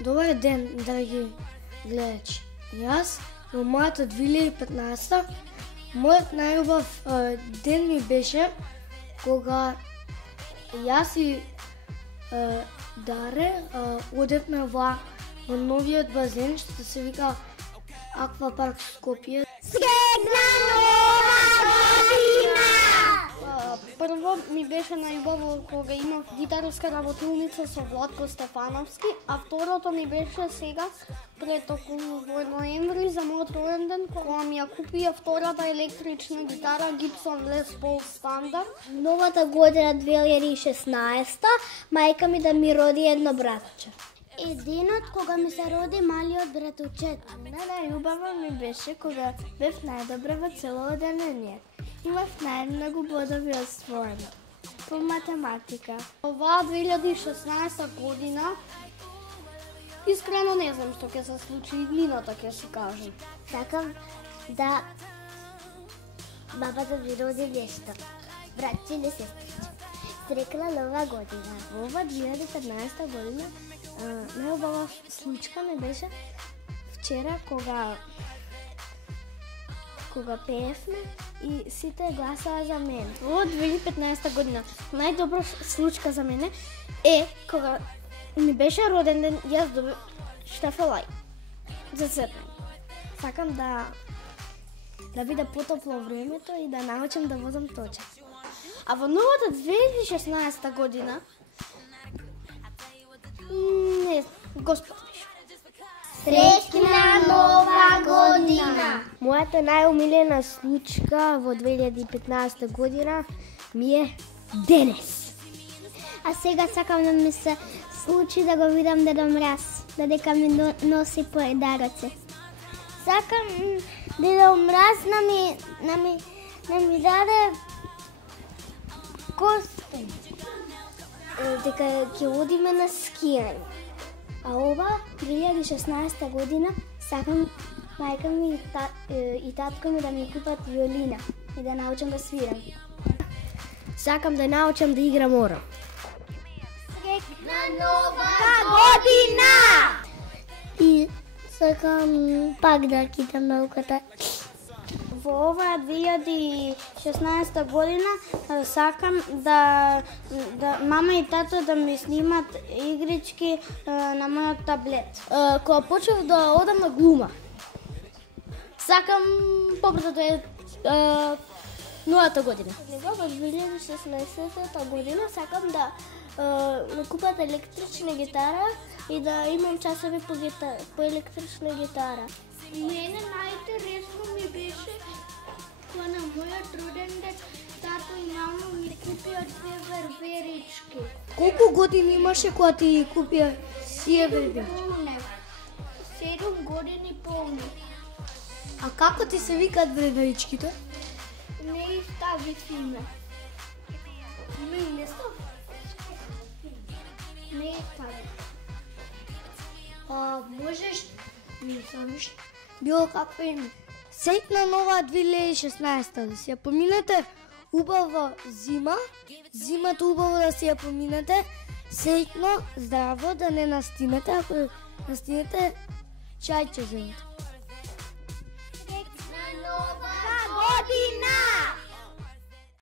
Добар ден, драги гледачи. Јас во мојата 2015 мојот најубав ден ми беше кога јас и Даре одевме во новиот базен што се вика Аквапарк Скопје. Среќна нова година! Прво ми беше најубаво кога имав гитарска работилница со Владко Стефановски, а второто ми беше сега пред околу во ноември за мојот роден ден, кога ми ја купија втората електрична гитара Gibson Les Paul Standard. Новата година 2016 мајка ми да ми роди едно братче. Е денот кога ми се роди малиот братучет. Најубаво ми беше кога бев најдобра во цело одделение. Имав најмногу бодови освоено по математика. Оваа 2016 година искрено не знам што ќе се случи, иднината ќе се каже. Сакам да бабата ми роди нешто. Братче или сестриче. Среќна нова година. Во ова 2015 година најубава случка ми беше вчера кога пеевме и сите гласаа за мене. Во 2015 година најдобра случка за мене е кога ми беше роден ден, јас добив штафелај за црпење. Сакам да биде потопло времето и да научам да возам точак. А во новата 2016 година не, Господ пише. Среќна нова година! Мојата најомилена случка во 2015 година ми е денес. А сега сакам да ми се случи да го видам Дедо Мраз, додека ми носи подароци. Сакам Дедо Мраз да ми даде костим. Дека ќе одиме на скијање. А ова 2016 година сакам мајка ми и татко ми да ми купат виолина и да научам да свирам. Сакам да научам да играм орам. Среќна нова година! И сакам пак да китам науката. Во оваа 2016 година сакам да мама и тато да ми снимат игрички на мојот таблет. Кога почнав да одам на глума, Сакам побрзо да е новата година. во 2016 година сакам да ми купат електрична гитара и да имам часови по електрична гитара. Мене најинтересно ми беше кога на мојот роден ден тато и мама ми купија 2 верверички. Колку години имаше кога ти купија сие верверички? 7 години полни. А како ти се викаат верверичките? Не ставив име. Не став. Не ставив. Можеш ми самиш било каква име. Среќна нова 2016 да си ја поминете убава зима. Зимата убаво да си ја поминете. Среќно, здраво, да не настинете. Ако настинете, чај ќе земете. Среќна нова